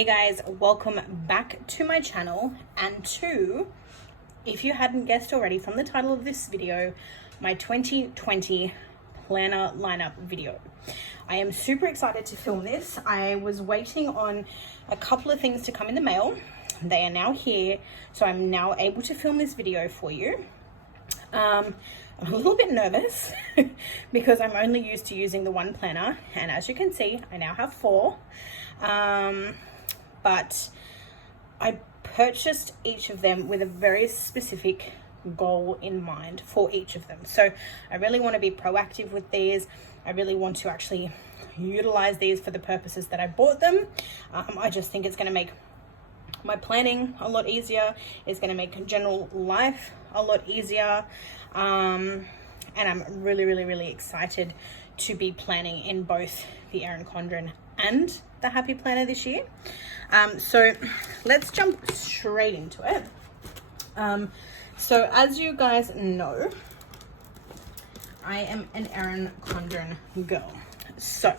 Hey guys, welcome back to my channel and to, if you hadn't guessed already from the title of this video, my 2020 planner lineup video. I am super excited to film this. I was waiting on a couple of things to come in the mail. They are now here, so I'm now able to film this video for you. I'm a little bit nervous because I'm only used to using the one planner, and as you can see, I now have four. But I purchased each of them with a very specific goal in mind for each of them. So I really want to be proactive with these. I really want to actually utilize these for the purposes that I bought them. I just think it's going to make my planning a lot easier. It's going to make general life a lot easier. And I'm really excited to be planning in both the Erin Condren and the Happy Planner this year. So let's jump straight into it. So as you guys know, I am an Erin Condren girl. So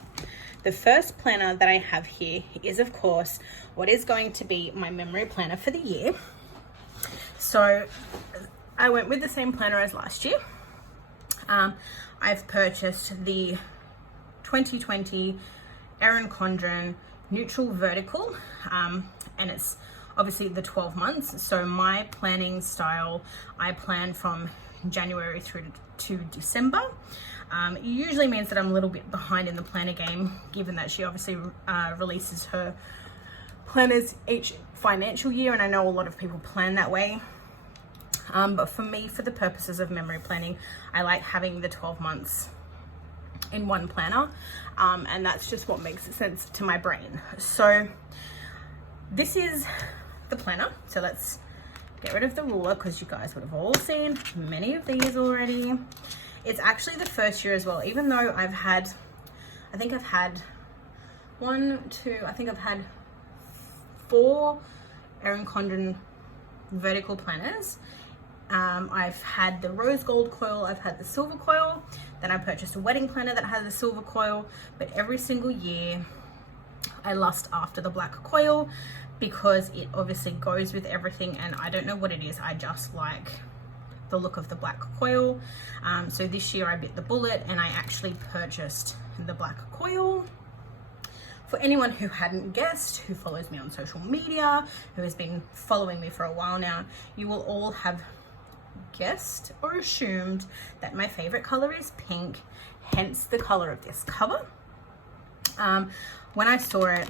the first planner that I have here is, of course, what is going to be my memory planner for the year. So I went with the same planner as last year. I've purchased the 2020 Erin Condren Neutral Vertical, and it's obviously the 12 months. So my planning style, I plan from January through to December. It usually means that I'm a little bit behind in the planner game, given that she obviously releases her planners each financial year, and I know a lot of people plan that way. But for me, for the purposes of memory planning, I like having the 12 months in one planner, and that's just what makes sense to my brain. So this is the planner. So let's get rid of the ruler, because you guys would have all seen many of these already. It's actually the first year as well, even though I think I've had four Erin Condren vertical planners. I've had the rose gold coil, I've had the silver coil, then I purchased a wedding planner that has a silver coil, but every single year I lust after the black coil because it obviously goes with everything, and I don't know what it is, I just like the look of the black coil. So this year I bit the bullet and I actually purchased the black coil. For anyone who hadn't guessed, who follows me on social media, who has been following me for a while now, you will all have guessed or assumed that my favorite color is pink, hence the color of this cover. When I saw it,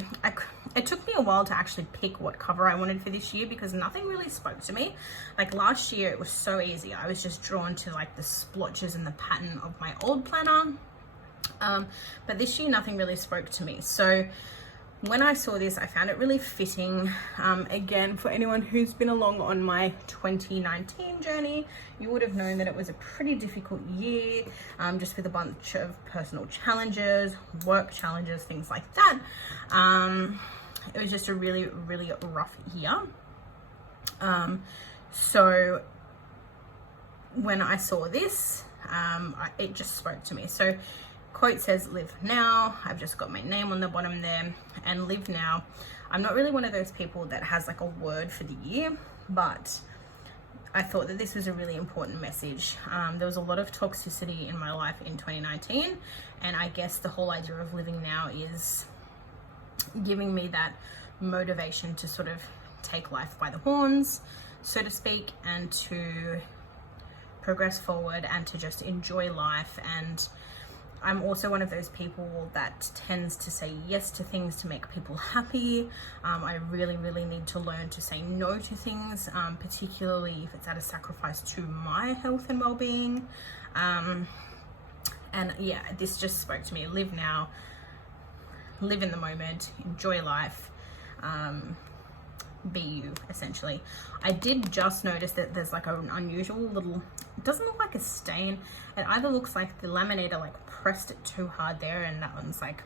it took me a while to actually pick what cover I wanted for this year because nothing really spoke to me. Like last year, it was so easy. I was just drawn to like the splotches and the pattern of my old planner. But this year, nothing really spoke to me. So when I saw this, I found it really fitting. Again, for anyone who's been along on my 2019 journey, you would have known that it was a pretty difficult year, just with a bunch of personal challenges, work challenges, things like that. It was just a really rough year. So when I saw this, it just spoke to me. So quote says live now. I've just got my name on the bottom there, and live now. I'm not really one of those people that has like a word for the year, but I thought that this was a really important message. There was a lot of toxicity in my life in 2019, and I guess the whole idea of living now is giving me that motivation to sort of take life by the horns, so to speak, and to progress forward and to just enjoy life. And I'm also one of those people that tends to say yes to things to make people happy. I really need to learn to say no to things, particularly if it's at a sacrifice to my health and well-being. And yeah, this just spoke to me. Live now, live in the moment, enjoy life, be you, essentially. I did just notice that there's like an unusual little, it doesn't look like a stain. It either looks like the laminator like pressed it too hard there, and that one's like,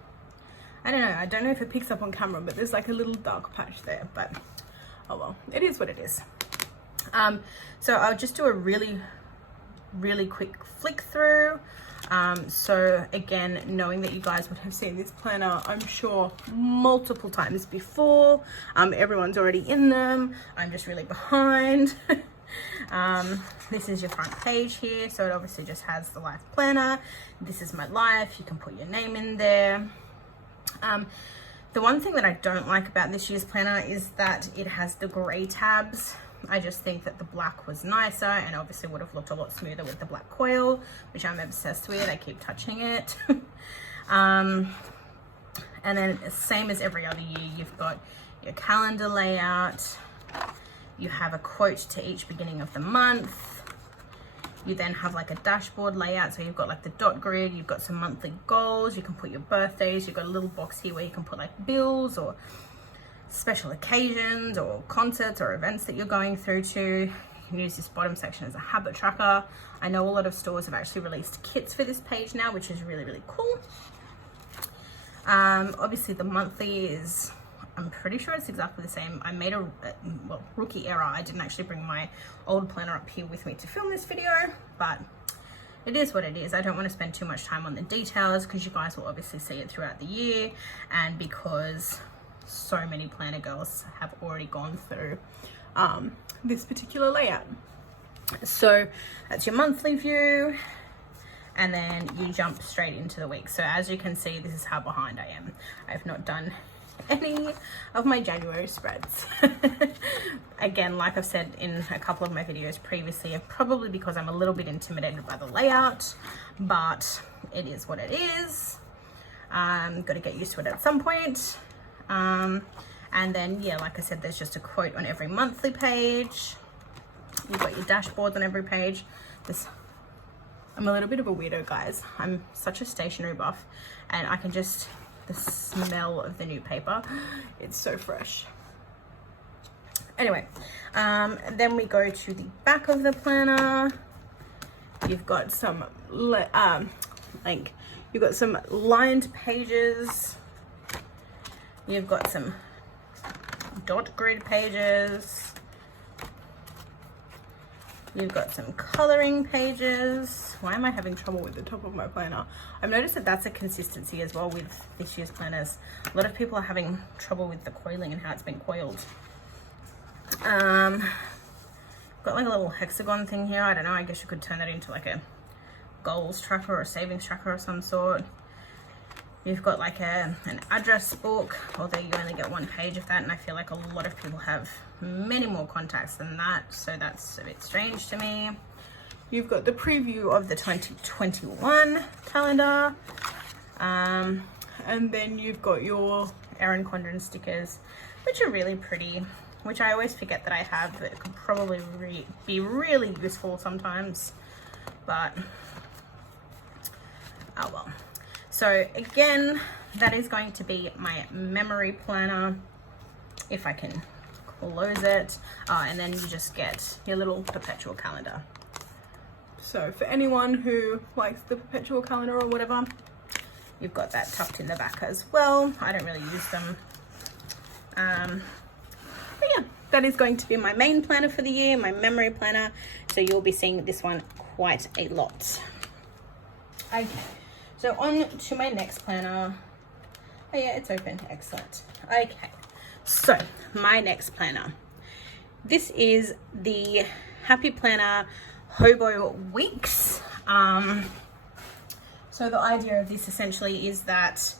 I don't know if it picks up on camera, but there's like a little dark patch there, but oh well, it is what it is. So I'll just do a really quick flick through. So again, knowing that you guys would have seen this planner, I'm sure, multiple times before. Everyone's already in them. I'm just really behind. This is your front page here, so it obviously just has the life planner. This is my life. You can put your name in there. The one thing that I don't like about this year's planner is that it has the gray tabs. I just think that the black was nicer and obviously would have looked a lot smoother with the black coil, which I'm obsessed with. I keep touching it. And then same as every other year, you've got your calendar layout. You have a quote to each beginning of the month. You then have like a dashboard layout. So you've got like the dot grid, you've got some monthly goals, you can put your birthdays, you've got a little box here where you can put like bills or special occasions or concerts or events that you're going through to. You can use this bottom section as a habit tracker. I know a lot of stores have actually released kits for this page now, which is really, really cool. Obviously the monthly is, I'm pretty sure it's exactly the same. I made a rookie error. I didn't actually bring my old planner up here with me to film this video, but it is what it is. I don't want to spend too much time on the details because you guys will obviously see it throughout the year, and because so many planner girls have already gone through this particular layout. So that's your monthly view, and then you jump straight into the week. So as you can see, this is how behind I am. I've not done any of my January spreads. Again, like I've said in a couple of my videos previously, probably because I'm a little bit intimidated by the layout, but it is what it is. Got to get used to it at some point. And then, yeah, like I said, there's just a quote on every monthly page. You've got your dashboards on every page. I'm a little bit of a weirdo, guys. I'm such a stationery buff, and I can just, the smell of the new paper, it's so fresh. Anyway, then we go to the back of the planner. You've got some you've got some lined pages. You've got some dot grid pages. You've got some coloring pages. Why am I having trouble with the top of my planner? I've noticed that that's a consistency as well with this year's planners. A lot of people are having trouble with the coiling and how it's been coiled. Got like a little hexagon thing here. I don't know, I guess you could turn that into like a goals tracker or a savings tracker of some sort. You've got like an address book, although you only get one page of that, and I feel like a lot of people have many more contacts than that, so that's a bit strange to me. You've got the preview of the 2021 calendar, and then you've got your Erin Condren stickers, which are really pretty, which I always forget that I have, that could probably be really useful sometimes, but oh well. So again, that is going to be my memory planner, if I can close it. And then you just get your little perpetual calendar. So for anyone who likes the perpetual calendar or whatever, you've got that tucked in the back as well. I don't really use them. But yeah, that is going to be my main planner for the year, my memory planner. So you'll be seeing this one quite a lot. Okay. So on to my next planner. Oh yeah, it's open. Excellent. Okay, so my next planner. This is the Happy Planner Hobo Weeks. So the idea of this essentially is that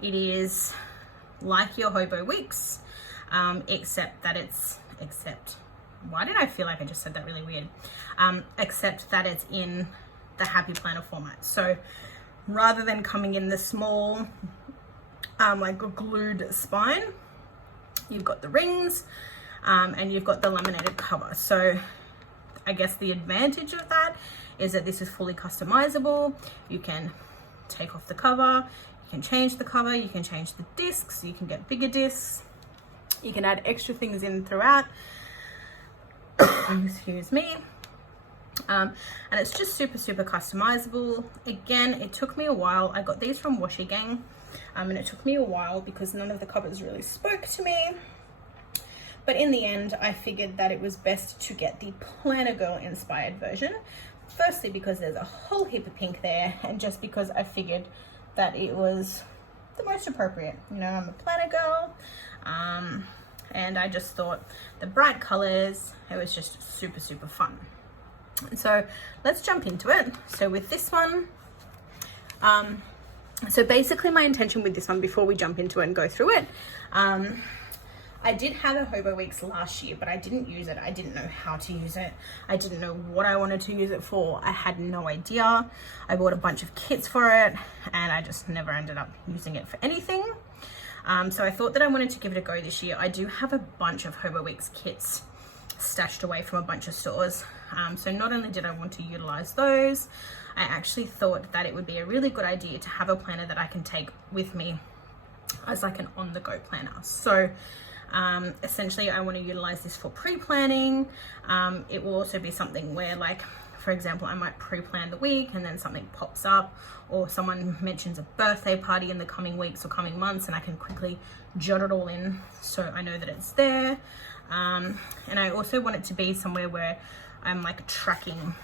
it is like your Hobo Weeks, except why did I feel like I just said that really weird? Except that it's in the Happy Planner format. So rather than coming in the small, like a glued spine, you've got the rings, and you've got the laminated cover. So I guess the advantage of that is that this is fully customizable. You can take off the cover, you can change the cover, you can change the discs, you can get bigger discs, you can add extra things in throughout. Excuse me. And it's just super customizable. Again, it took me a while. I got these from Washi Gang, and it took me a while because none of the covers really spoke to me. But in the end, I figured that it was best to get the Planner Girl inspired version. Firstly, because there's a whole heap of pink there, and just because I figured that it was the most appropriate. You know, I'm a planner girl, and I just thought the bright colors, it was just super, super fun. So let's jump into it. So with this one, so basically my intention with this one, before we jump into it and go through it, I did have a Hobo Weeks last year, but I didn't use it. I didn't know how to use it. I didn't know what I wanted to use it for. I had no idea. I bought a bunch of kits for it, and I just never ended up using it for anything. So I thought that I wanted to give it a go this year. I do have a bunch of Hobo Weeks kits stashed away from a bunch of stores. So not only did I want to utilize those, I actually thought that it would be a really good idea to have a planner that I can take with me as like an on-the-go planner. So essentially I want to utilize this for pre-planning. It will also be something where, like, for example, I might pre-plan the week and then something pops up, or someone mentions a birthday party in the coming weeks or coming months, and I can quickly jot it all in so I know that it's there. And I also want it to be somewhere where I'm like tracking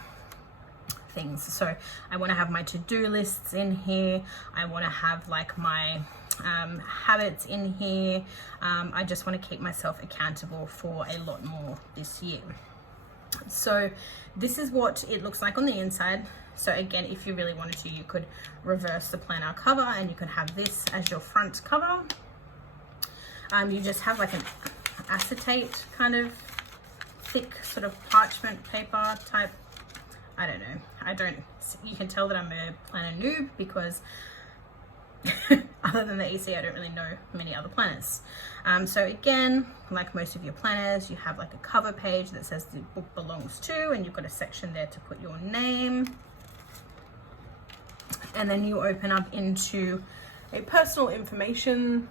things. So I want to have my to-do lists in here. I want to have like my habits in here. I just want to keep myself accountable for a lot more this year. So this is what it looks like on the inside. So again, if you really wanted to, you could reverse the planner cover and you could have this as your front cover. You just have like an acetate kind of thick sort of parchment paper type. I don't know. You can tell that I'm a planner noob because other than the EC, I don't really know many other planners. So again, like most of your planners, you have like a cover page that says the book belongs to, and you've got a section there to put your name. And then you open up into a personal information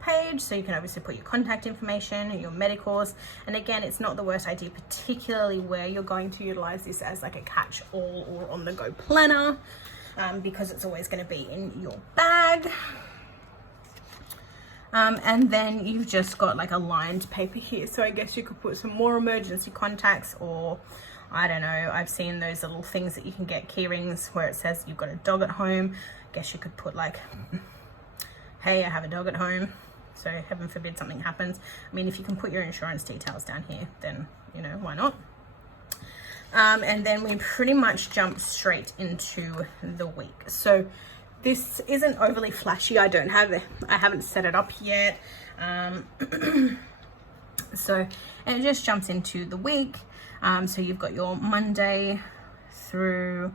page, so you can obviously put your contact information, your medicals. And again, it's not the worst idea, particularly where you're going to utilize this as like a catch-all or on-the-go planner, because it's always going to be in your bag. And then you've just got like a lined paper here, so I guess you could put some more emergency contacts, or I don't know, I've seen those little things that you can get, key rings, where it says you've got a dog at home. I guess you could put like, hey, I have a dog at home, so heaven forbid something happens. I mean, if you can put your insurance details down here, then, you know, why not? And then we pretty much jump straight into the week. So this isn't overly flashy. I haven't set it up yet. So, and it just jumps into the week. So you've got your Monday through,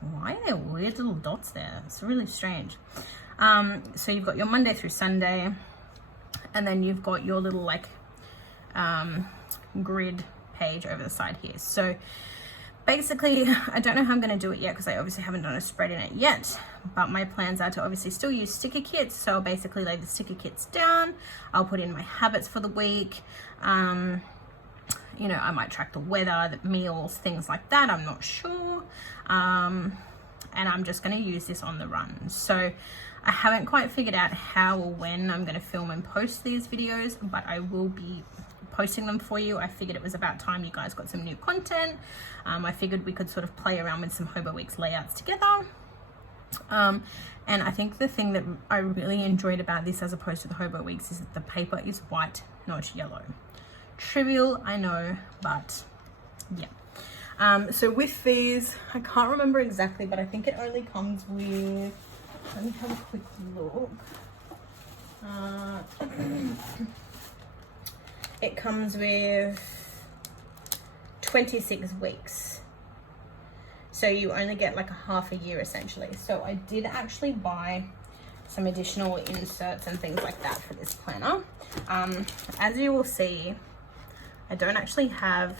why are there weird little dots there? It's really strange. So you've got your Monday through Sunday, and then you've got your little like grid page over the side here. So basically, I don't know how I'm going to do it yet because I obviously haven't done a spread in it yet, but my plans are to obviously still use sticker kits. So I'll basically lay the sticker kits down. I'll put in my habits for the week. You know, I might track the weather, the meals, things like that. I'm not sure. And I'm just going to use this on the run. So I haven't quite figured out how or when I'm going to film and post these videos, but I will be posting them for you. I figured it was about time you guys got some new content. I figured we could sort of play around with some Hobo Weeks layouts together. And I think the thing that I really enjoyed about this as opposed to the Hobo Weeks is that the paper is white, not yellow. Trivial, I know, but yeah. So with these, I can't remember exactly, but I think it only comes with, let me have a quick look. It comes with 26 weeks. So you only get like a half a year essentially. So I did actually buy some additional inserts and things like that for this planner. As you will see, I don't actually have,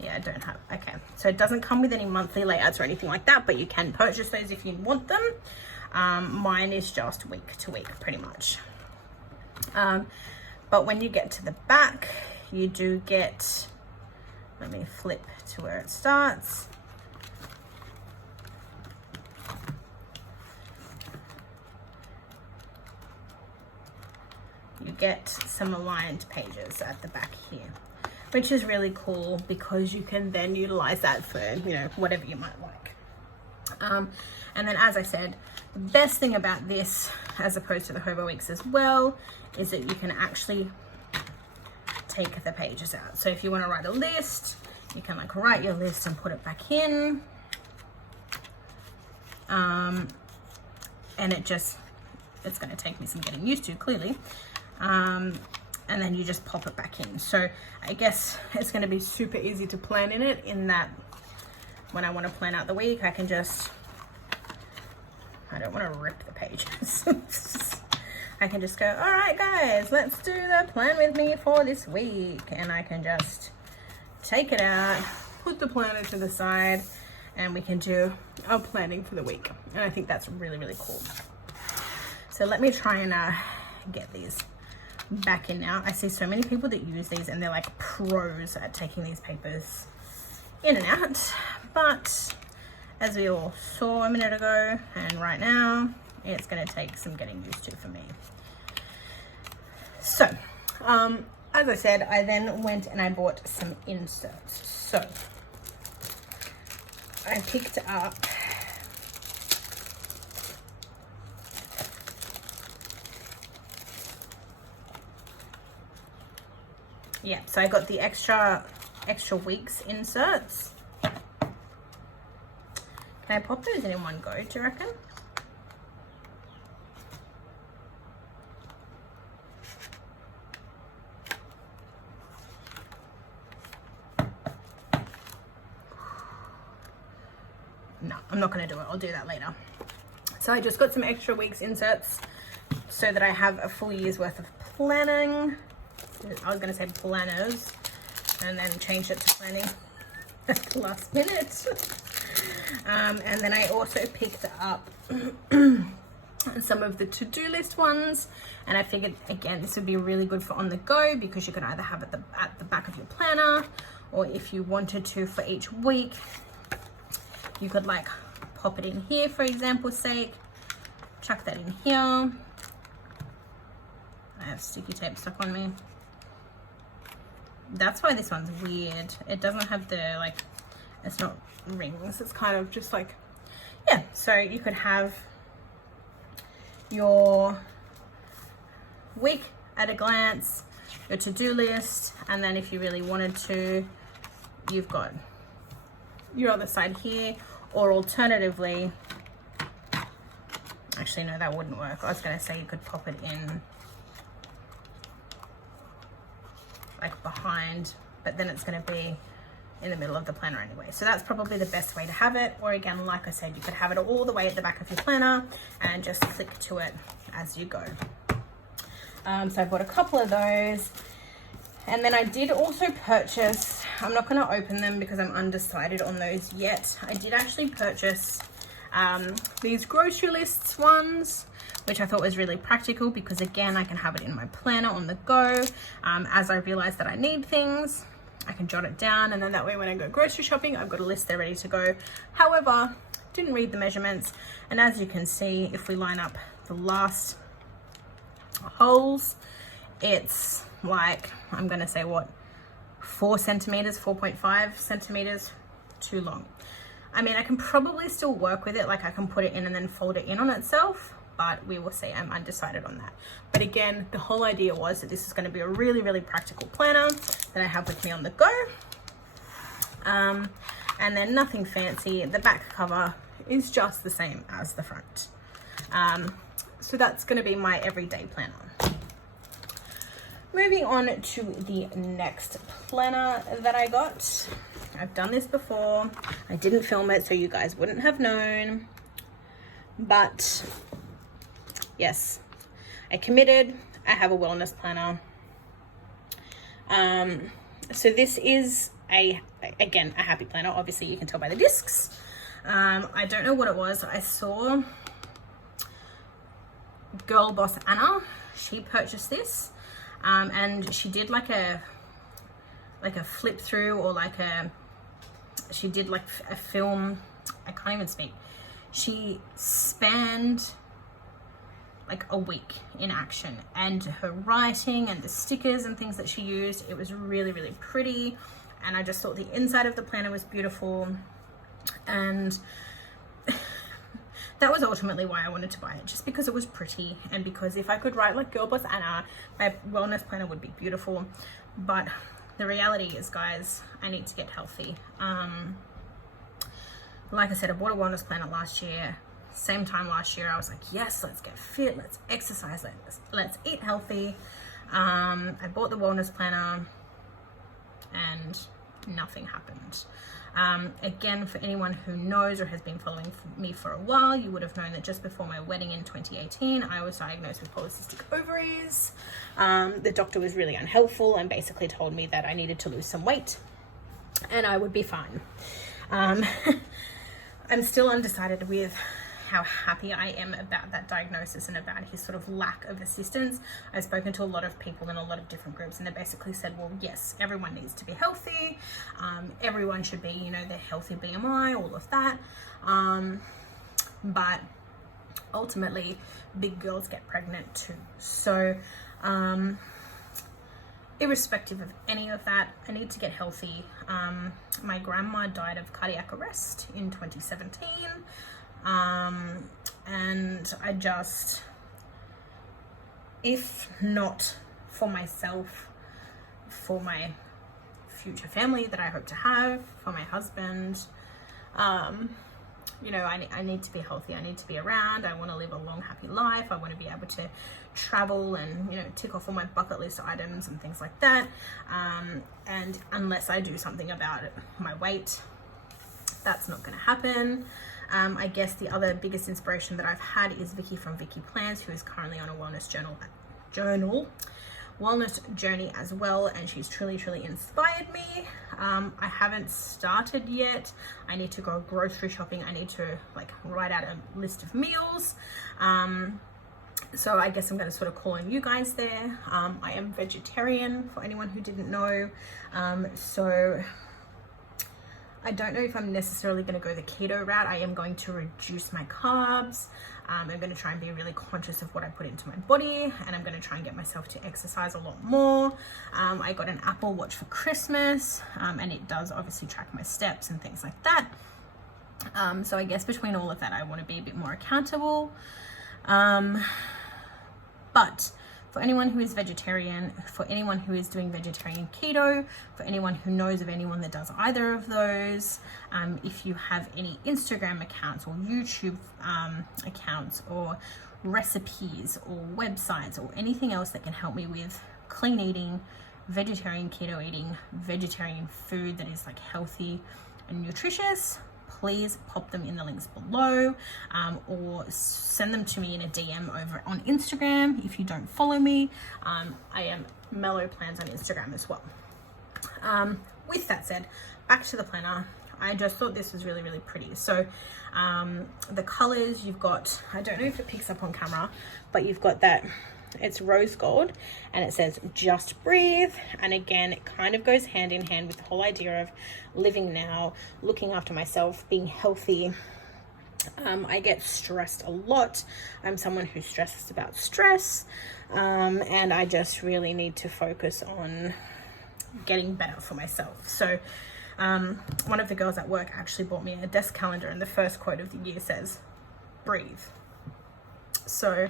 okay. So it doesn't come with any monthly layouts or anything like that, but you can purchase those if you want them. Mine is just week to week pretty much. But when you get to the back, you do get, let me flip to where it starts. you get some aligned pages at the back here, which is really cool because you can then utilize that for, you know, whatever you might like. And then, as I said, the best thing about this, as opposed to the Hobo Weeks as well, is that you can actually take the pages out. So if you want to write a list, you can like write your list and put it back in. And it's going to take me some getting used to, clearly. And then you just pop it back in. So I guess it's going to be super easy to plan in it, in that when I want to plan out the week, I can just, I don't want to rip the pages. I can just go, all right, guys, let's do the plan with me for this week. And I can just take it out, put the planner to the side, and we can do our planning for the week. And I think that's really, really cool. So let me try and get these back in now. I see so many people that use these and they're like pros at taking these papers in and out. But as we all saw a minute ago and right now, it's going to take some getting used to for me. So, as I said, I then went and I bought some inserts. So, I picked up so I got the extra weeks inserts. Can I pop those in one go, do you reckon? No, I'm not going to do it. I'll do that later. So I just got some extra weeks inserts so that I have a full year's worth of planning. I was going to say planners and then changed it to planning at the last minute. And then I also picked up some of the to-do list ones, and I figured, again, this would be really good for on the go, because you could either have it at the back of your planner, or if you wanted to for each week, you could like pop it in here, for example's sake, chuck that in here. I have sticky tape stuck on me. That's why this one's weird. It doesn't have the, like, it's not rings. It's kind of just like, yeah. So you could have your week at a glance, your to-do list, and then if you really wanted to, you've got your other side here, or alternatively, actually no, that wouldn't work. I was going to say you could pop it in like behind, but then it's going to be in the middle of the planner anyway. So that's probably the best way to have it. Or again, like I said, you could have it all the way at the back of your planner and just click to it as you go. So I bought a couple of those. And then I did also purchase, I'm not going to open them because I'm undecided on those yet. I did actually purchase these grocery lists ones, which I thought was really practical because, again, I can have it in my planner on the go. As I realize that I need things, I can jot it down, and then that way when I go grocery shopping, I've got a list there ready to go. However, didn't read the measurements, and as you can see, if we line up the last holes, it's like, I'm going to say what, 4 centimeters, 4.5 centimeters too long. I mean, I can probably still work with it, like I can put it in and then fold it in on itself, but we will see. I'm undecided on that. But again, the whole idea was that this is going to be a really, really practical planner that I have with me on the go. And then nothing fancy. The back cover is just the same as the front. So that's going to be my everyday planner. Moving on to the next planner that I got. I've done this before. I didn't film it so you guys wouldn't have known. But yes, I committed. I have a wellness planner. So this is again, a happy planner. Obviously you can tell by the discs. I don't know what it was. I saw Girl Boss Anna. She purchased this. And she did like a flip through, or she did like a film. I can't even speak. She spanned like a week in action, and her writing and the stickers and things that she used, it was really, really pretty. And I just thought the inside of the planner was beautiful, and that was ultimately why I wanted to buy it, just because it was pretty, and because if I could write like Girl Boss Anna, my wellness planner would be beautiful. But the reality is, guys, I need to get healthy. Like I said, I bought a wellness planner last year. Same time last year, I was like, yes, let's get fit, let's exercise, let's eat healthy. I bought the wellness planner and nothing happened. Again, for anyone who knows or has been following me for a while, you would have known that just before my wedding in 2018, I was diagnosed with polycystic ovaries. The doctor was really unhelpful and basically told me that I needed to lose some weight and I would be fine. I'm still undecided with how happy I am about that diagnosis and about his sort of lack of assistance. I've spoken to a lot of people in a lot of different groups, and they basically said, well, yes, everyone needs to be healthy. Everyone should be, you know, their healthy BMI, all of that. But ultimately, big girls get pregnant too. So, irrespective of any of that, I need to get healthy. My grandma died of cardiac arrest in 2017. And I just, if not for myself, for my future family that I hope to have, for my husband, you know, I need to be healthy. I need to be around. I want to live a long, happy life. I want to be able to travel and, you know, tick off all my bucket list items and things like that. And unless I do something about it, my weight, that's not going to happen. I guess the other biggest inspiration that I've had is Vicky from Vicky Plans, who is currently on a wellness journey as well, and she's truly inspired me. I haven't started yet. I need to go grocery shopping. I need to like write out a list of meals. So I guess I'm going to sort of call on you guys there. I am vegetarian, for anyone who didn't know. So I don't know if I'm necessarily going to go the keto route. I am going to reduce my carbs. I'm going to try and be really conscious of what I put into my body, and I'm going to try and get myself to exercise a lot more. I got an Apple Watch for Christmas, and it does obviously track my steps and things like that. So I guess between all of that, I want to be a bit more accountable. But for anyone who is vegetarian, for anyone who is doing vegetarian keto, for anyone who knows of anyone that does either of those, if you have any Instagram accounts or YouTube accounts or recipes or websites or anything else that can help me with clean eating, vegetarian keto eating, vegetarian food that is like healthy and nutritious, please pop them in the links below, or send them to me in a DM over on Instagram. If you don't follow me, I am Mellow Plans on Instagram as well. With that said, back to the planner. I just thought this was really pretty. So the colors, you've got, I don't know if it picks up on camera, but you've got that, it's rose gold, and it says just breathe. And again, it kind of goes hand in hand with the whole idea of living now, looking after myself, being healthy. I get stressed a lot. I'm someone who stresses about stress, and I just really need to focus on getting better for myself. So one of the girls at work actually bought me a desk calendar, and the first quote of the year says breathe. So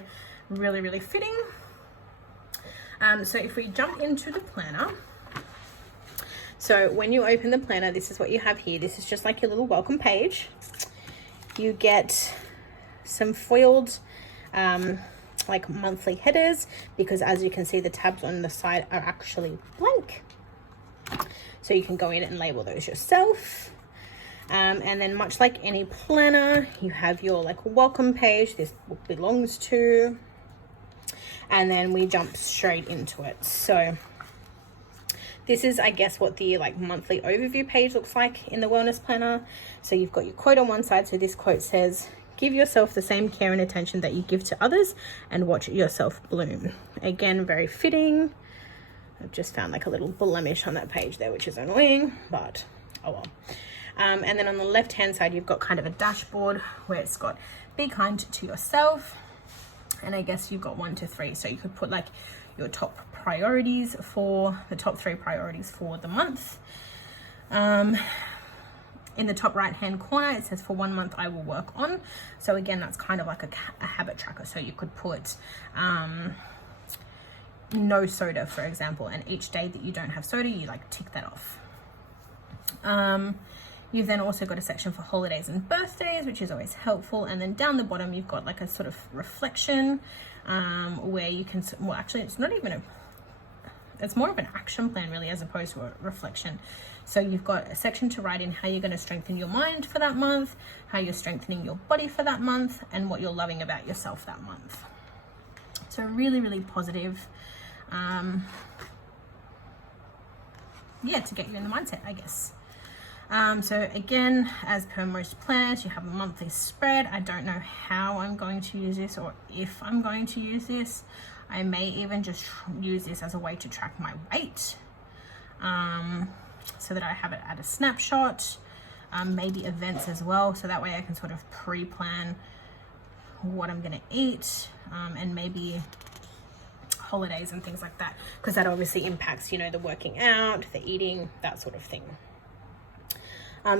really fitting. So if we jump into the planner, so when you open the planner, this is what you have here. This is just like your little welcome page. You get some foiled like monthly headers, because as you can see, the tabs on the side are actually blank, so you can go in and label those yourself. And then much like any planner, you have your like welcome page, this book belongs to, and then we jump straight into it. So this is, I guess, what the like monthly overview page looks like in the wellness planner. So you've got your quote on one side. So this quote says, give yourself the same care and attention that you give to others, and watch yourself bloom. Again, very fitting. I've just found like a little blemish on that page there, which is annoying, but oh well. And then on the left hand side, you've got kind of a dashboard where it's got be kind to yourself. And I guess you've got 1 to 3. So you could put like your top priorities for the top 3 priorities for the month. In the top right hand corner, it says for 1 month I will work on. So again, that's kind of like a habit tracker. So you could put no soda, for example, and each day that you don't have soda, you like tick that off. You've then also got a section for holidays and birthdays, which is always helpful. And then down the bottom, you've got like a sort of reflection where you can, well, actually, it's not even it's more of an action plan really, as opposed to a reflection. So you've got a section to write in how you're going to strengthen your mind for that month, how you're strengthening your body for that month, and what you're loving about yourself that month. So really, really positive. Yeah, to get you in the mindset, I guess. So again, as per most planners, you have a monthly spread. I don't know how I'm going to use this or if I'm going to use this. I may even just use this as a way to track my weight, so that I have it at a snapshot, maybe events as well. So that way I can sort of pre-plan what I'm going to eat, and maybe holidays and things like that, because that obviously impacts, you know, the working out, the eating, that sort of thing.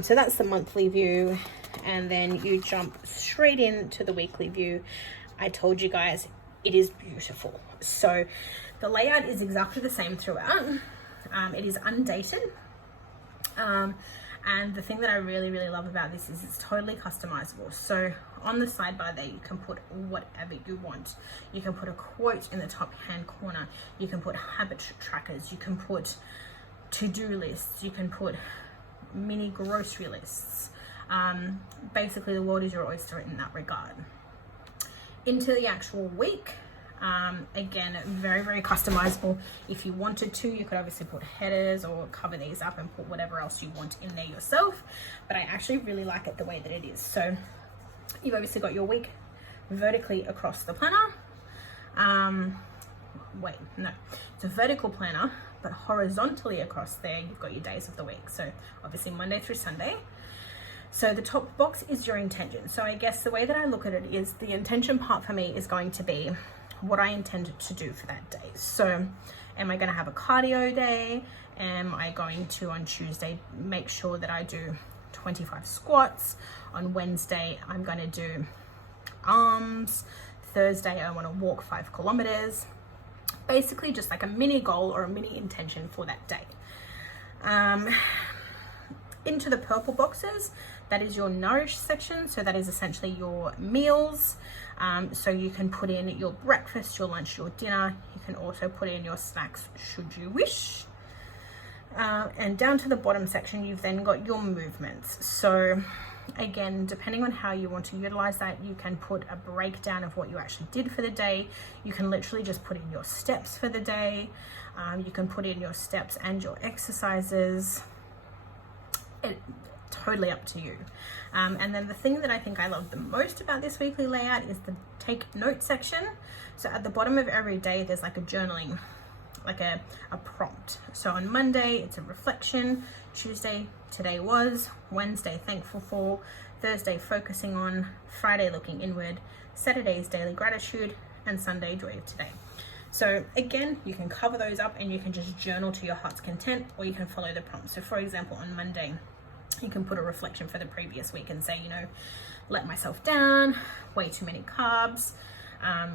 So that's the monthly view, and then you jump straight into the weekly view. I told you guys it is beautiful. So the layout is exactly the same throughout. It is undated, and the thing that I really, really love about this is it's totally customizable. So on the sidebar there, you can put whatever you want. You can put a quote in the top hand corner. You can put habit trackers. You can put to-do lists. You can put mini grocery lists. Basically, the world is your oyster in that regard. Into the actual week, again, very, very customizable. If you wanted to, you could obviously put headers or cover these up and put whatever else you want in there yourself, but I actually really like it the way that it is. So you've obviously got your week vertically across the planner. Wait, no, it's a vertical planner, but horizontally across there, you've got your days of the week. So obviously Monday through Sunday. So the top box is your intention. So I guess the way that I look at it is the intention part for me is going to be what I intend to do for that day. So am I going to have a cardio day? Am I going to, on Tuesday, make sure that I do 25 squats? On Wednesday, I'm going to do arms. Thursday, I want to walk 5 kilometers. Basically just like a mini goal or a mini intention for that day. Into the purple boxes, that is your nourish section. So that is essentially your meals. So you can put in your breakfast, your lunch, your dinner. You can also put in your snacks should you wish. And down to the bottom section, you've then got your movements. So again, depending on how you want to utilize that, you can put a breakdown of what you actually did for the day. You can literally just put in your steps for the day. You can put in your steps and your exercises. Totally up to you. And then the thing that I think I love the most about this weekly layout is the take note section. So at the bottom of every day, there's like a journaling, like a prompt. So on Monday, it's a reflection. Tuesday, today was. Wednesday, thankful for. Thursday, focusing on. Friday, looking inward. Saturday's daily gratitude. And Sunday, joy of today. So again, you can cover those up and you can just journal to your heart's content, or you can follow the prompt. So for example, on Monday, you can put a reflection for the previous week and say, you know, let myself down, way too many carbs,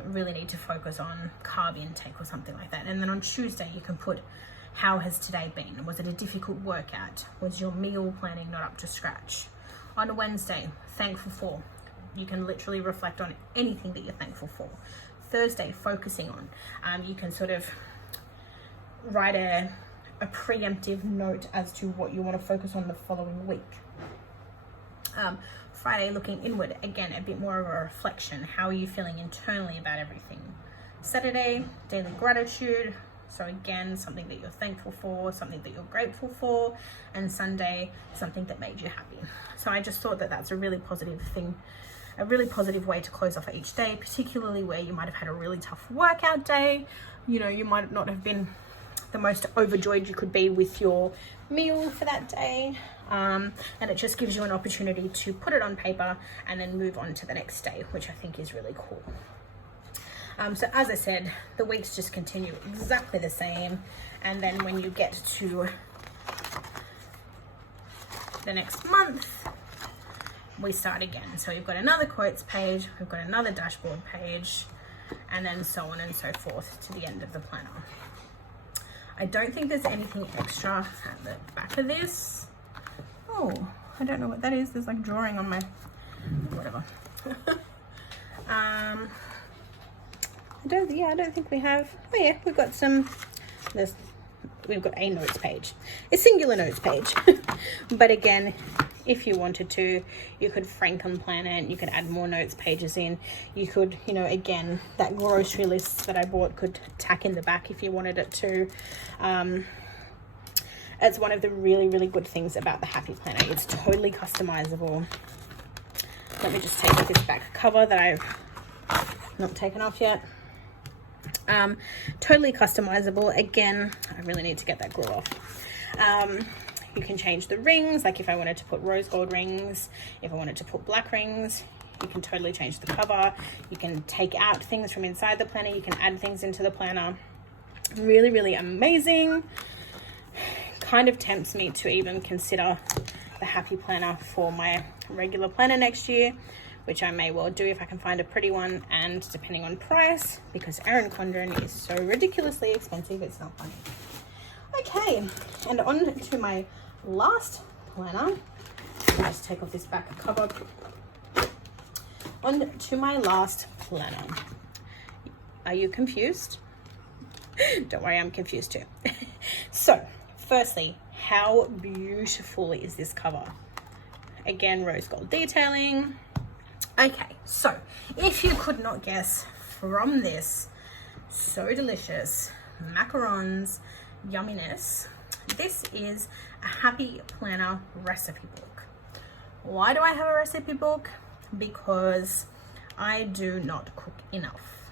really need to focus on carb intake or something like that. And then on Tuesday, you can put, how has today been? Was it a difficult workout? Was your meal planning not up to scratch? On Wednesday, thankful for. You can literally reflect on anything that you're thankful for. Thursday, focusing on. You can sort of write a preemptive note as to what you want to focus on the following week. Friday, looking inward. Again, a bit more of a reflection. How are you feeling internally about everything? Saturday, daily gratitude. So again, something that you're thankful for, something that you're grateful for. And Sunday, something that made you happy. So I just thought that that's a really positive thing, a really positive way to close off each day, particularly where you might have had a really tough workout day. You know, you might not have been the most overjoyed you could be with your meal for that day. And it just gives you an opportunity to put it on paper and then move on to the next day, which I think is really cool. So as I said, the weeks just continue exactly the same, and then when you get to the next month, we start again. So we've got another quotes page, we've got another dashboard page, and then so on and so forth to the end of the planner. I don't think there's anything extra at the back of this. Oh, I don't know what that is. There's like drawing on my, whatever. I don't think we have. Oh yeah, we've got some. We've got a notes page, a singular notes page. But again, if you wanted to, you could Franken plan it. You could add more notes pages in. You could, you know, again, that grocery list that I bought could tack in the back if you wanted it to. It's one of the really, really good things about the Happy Planner. It's totally customizable. Let me just take off this back cover that I've not taken off yet. Totally customizable. Again, I really need to get that glue off. You can change the rings, like if I wanted to put rose gold rings, if I wanted to put black rings, you can totally change the cover. You can take out things from inside the planner. You can add things into the planner. Really, really amazing. Kind of tempts me to even consider the Happy Planner for my regular planner next year, which I may well do if I can find a pretty one, and depending on price, because Erin Condren is so ridiculously expensive, it's not funny. Okay, and on to my last planner. I'll just take off this back cover. On to my last planner. Are you confused? Don't worry, I'm confused too. So, firstly, how beautiful is this cover? Again, rose gold detailing. Okay, so if you could not guess from this so delicious macarons yumminess, this is a Happy Planner recipe book. Why do I have a recipe book? Because I do not cook enough.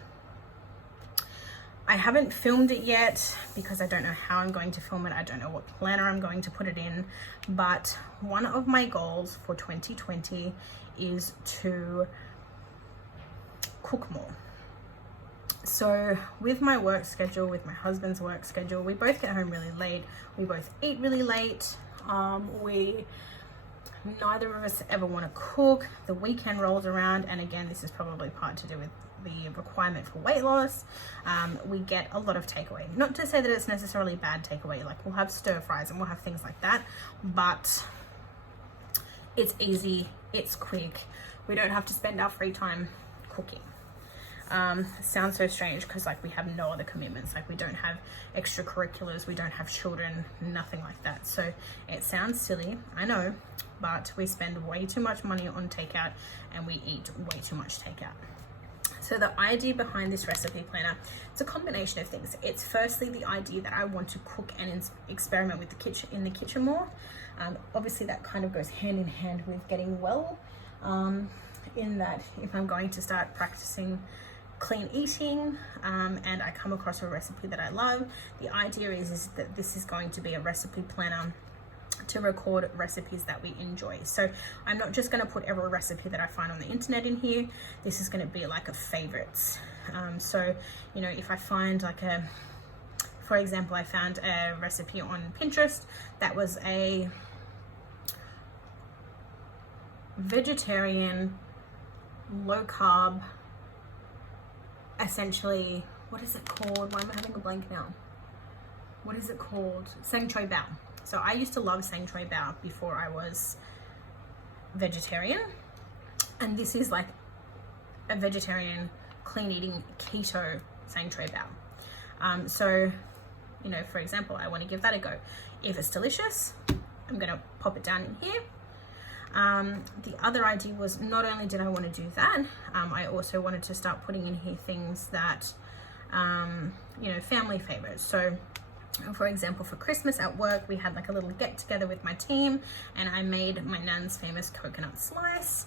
I haven't filmed it yet because I don't know how I'm going to film it. I don't know what planner I'm going to put it in, but one of my goals for 2020 is to cook more. So with my work schedule, with my husband's work schedule, we both get home really late. We both eat really late. Neither of us ever want to cook. The weekend rolls around, and again, this is probably part to do with the requirement for weight loss. We get a lot of takeaway. Not to say that it's necessarily bad takeaway, like we'll have stir fries and we'll have things like that, but it's easy, it's quick. We don't have to spend our free time cooking. Sounds so strange because like we have no other commitments, like we don't have extracurriculars, we don't have children, nothing like that. So it sounds silly, I know, but we spend way too much money on takeout and we eat way too much takeout. So the idea behind this recipe planner, it's a combination of things. It's firstly the idea that I want to cook and experiment with the kitchen more. Obviously that kind of goes hand in hand with getting well, in that if I'm going to start practicing clean eating and I come across a recipe that I love, the idea is that this is going to be a recipe planner to record recipes that we enjoy. So I'm not just going to put every recipe that I find on the internet in here. This is going to be like a favorites. So, you know, if I find like for example, I found a recipe on Pinterest that was a vegetarian, low carb, essentially, what is it called? Why am I having a blank now? What is it called? Sang choy bao. So I used to love sang choy bao before I was vegetarian, and this is like a vegetarian, clean eating, keto sang choy bao. So, you know, for example, I want to give that a go. If it's delicious, I'm going to pop it down in here. The other idea was not only did I want to do that, I also wanted to start putting in here things that, you know, family favorites. So for example, for Christmas at work, we had like a little get together with my team and I made my nan's famous coconut slice.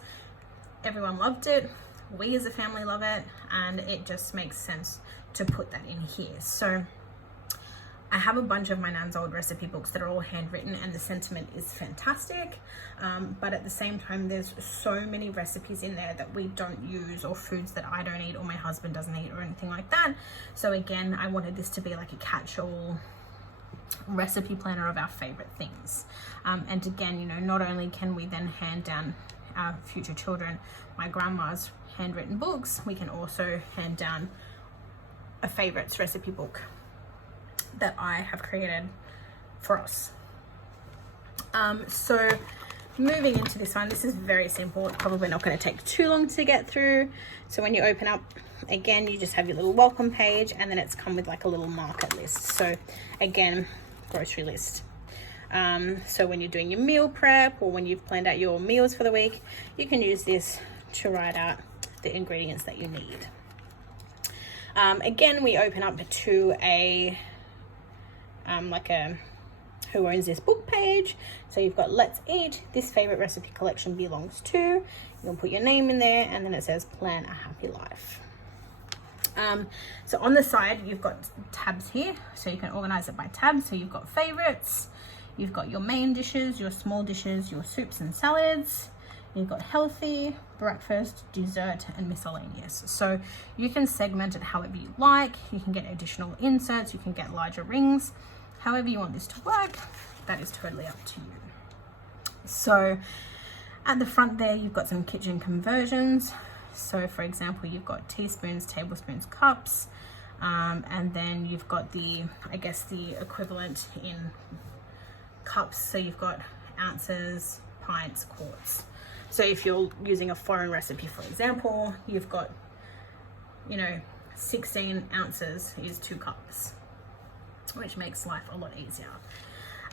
Everyone loved it. We as a family love it, and it just makes sense to put that in here. So I have a bunch of my nan's old recipe books that are all handwritten, and the sentiment is fantastic, but at the same time there's so many recipes in there that we don't use, or foods that I don't eat or my husband doesn't eat or anything like that. So again, I wanted this to be like a catch-all recipe planner of our favorite things. And again, you know, not only can we then hand down our future children my grandma's handwritten books, we can also hand down a favorites recipe book that I have created for us. So moving into this one, this is very simple. It's probably not going to take too long to get through. So when you open up, again, you just have your little welcome page, and then it's come with like a little market list. So again, grocery list. So when you're doing your meal prep, or when you've planned out your meals for the week, you can use this to write out the ingredients that you need. Again, we open up to a like a who owns this book page. So you've got let's eat, this favorite recipe collection belongs to. You can put your name in there, and then it says plan a happy life. So on the side you've got tabs here, so you can organize it by tabs. So you've got favorites, you've got your main dishes, your small dishes, your soups and salads, you've got healthy, breakfast, dessert, and miscellaneous. So you can segment it however you like. You can get additional inserts, you can get larger rings. However you want this to work, that is totally up to you. So at the front there, you've got some kitchen conversions. So for example, you've got teaspoons, tablespoons, cups, and then you've got the, I guess the equivalent in cups. So you've got ounces, pints, quarts. So if you're using a foreign recipe, for example, you've got, you know, 16 ounces is 2 cups, which makes life a lot easier.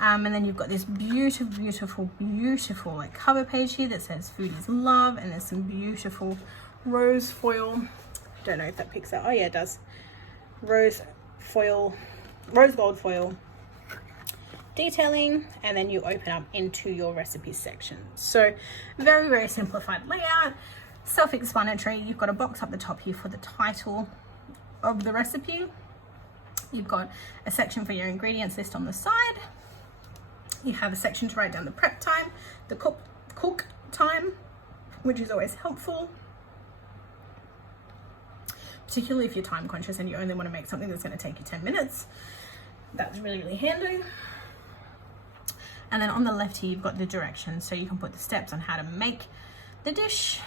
And then you've got this beautiful like cover page here that says food is love, and there's some beautiful rose foil. I don't know if that picks up. Oh yeah, it does. Rose gold foil detailing, and then you open up into your recipe section. So very simplified layout, self-explanatory. You've got a box up the top here for the title of the recipe. You've got a section for your ingredients list on the side. You have a section to write down the prep time, the cook time, which is always helpful, particularly if you're time conscious and you only want to make something that's going to take you 10 minutes. That's really handy. And then on the left here, you've got the directions, so you can put the steps on how to make the dish.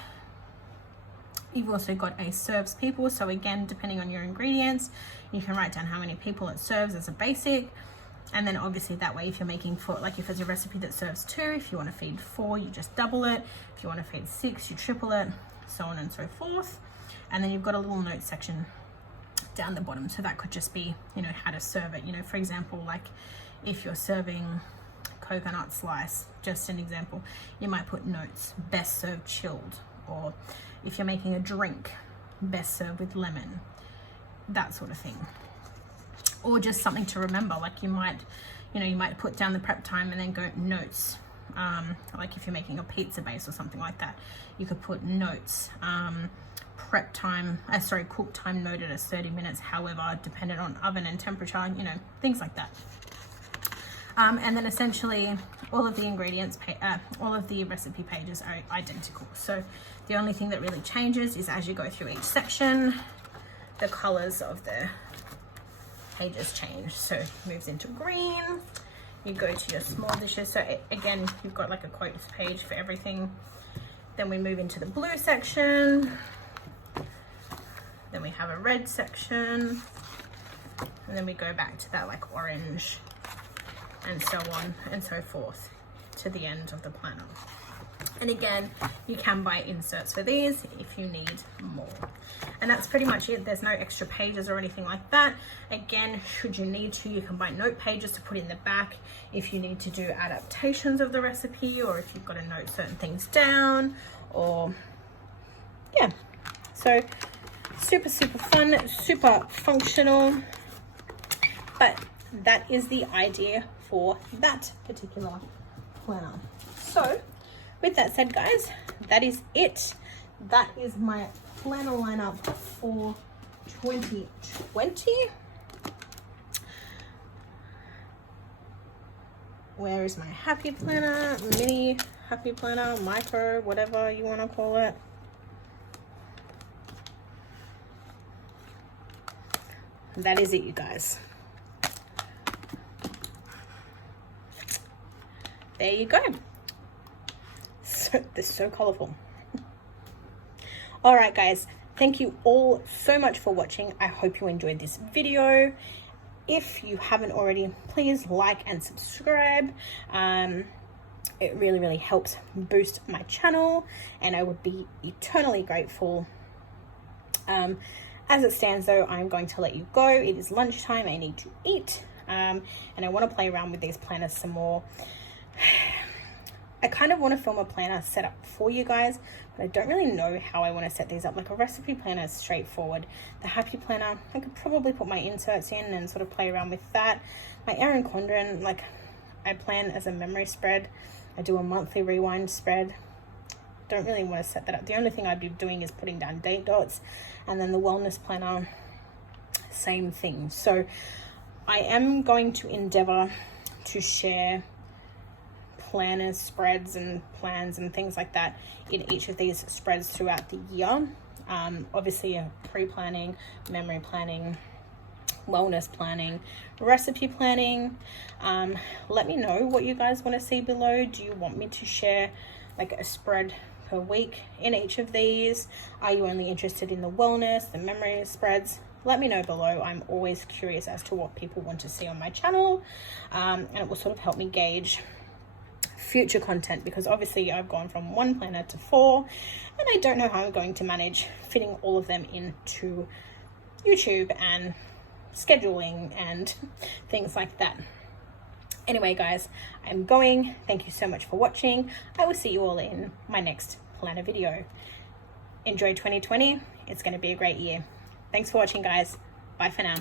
You've also got a serves people, so again, depending on your ingredients, you can write down how many people it serves as a basic. And then obviously that way, if you're making for, like if it's a recipe that serves 2, if you want to feed 4, you just double it. If you want to feed 6, you triple it, so on and so forth. And then you've got a little note section down the bottom, so that could just be, you know, how to serve it. You know, for example, like if you're serving coconut slice, just an example, you might put notes, best served chilled, or if you're making a drink, best served with lemon, that sort of thing. Or just something to remember, like you might put down the prep time and then go notes, like if you're making a pizza base or something like that, you could put notes, cook time noted as 30 minutes, however, dependent on oven and temperature, you know, things like that. And then essentially all of the ingredients, all of the recipe pages are identical. So the only thing that really changes is as you go through each section, the colors of the pages change. So it moves into green, you go to your small dishes. So again, you've got like a quotes page for everything. Then we move into the blue section. Then we have a red section. And then we go back to that like orange, and so on and so forth to the end of the planner. And again, you can buy inserts for these if you need more. And that's pretty much it. There's no extra pages or anything like that. Again, should you need to, you can buy note pages to put in the back if you need to do adaptations of the recipe, or if you've got to note certain things down, or yeah. So super fun, super functional. But that is the idea for that particular planner. So with that said, guys, that is it. That is my planner lineup for 2020. where is my happy planner, mini happy planner, micro, whatever you want to call it. That is it, you guys. There you go. So they're so colorful. All right, guys, thank you all so much for watching. I hope you enjoyed this video. If you haven't already, please like and subscribe. It really, really helps boost my channel, and I would be eternally grateful. As it stands though, I'm going to let you go. It is lunchtime, I need to eat, and I want to play around with these planners some more. I kind of want to film a planner set up for you guys, but I don't really know how I want to set these up. Like a recipe planner is straightforward. The happy planner, I could probably put my inserts in and sort of play around with that. My Erin Condren, like I plan as a memory spread. I do a monthly rewind spread. Don't really want to set that up. The only thing I'd be doing is putting down date dots, and then the wellness planner, same thing. So I am going to endeavor to share planners, spreads and plans and things like that in each of these spreads throughout the year. Obviously pre-planning, memory planning, wellness planning, recipe planning. Let me know what you guys want to see below. Do you want me to share like a spread per week in each of these? Are you only interested in the wellness, the memory spreads? Let me know below. I'm always curious as to what people want to see on my channel, and it will sort of help me gauge future content, because obviously I've gone from 1 planner to 4, and I don't know how I'm going to manage fitting all of them into YouTube and scheduling and things like that. Anyway, guys, I'm going. Thank you so much for watching. I will see you all in my next planner video. Enjoy 2020. It's going to be a great year. Thanks for watching, guys. Bye for now.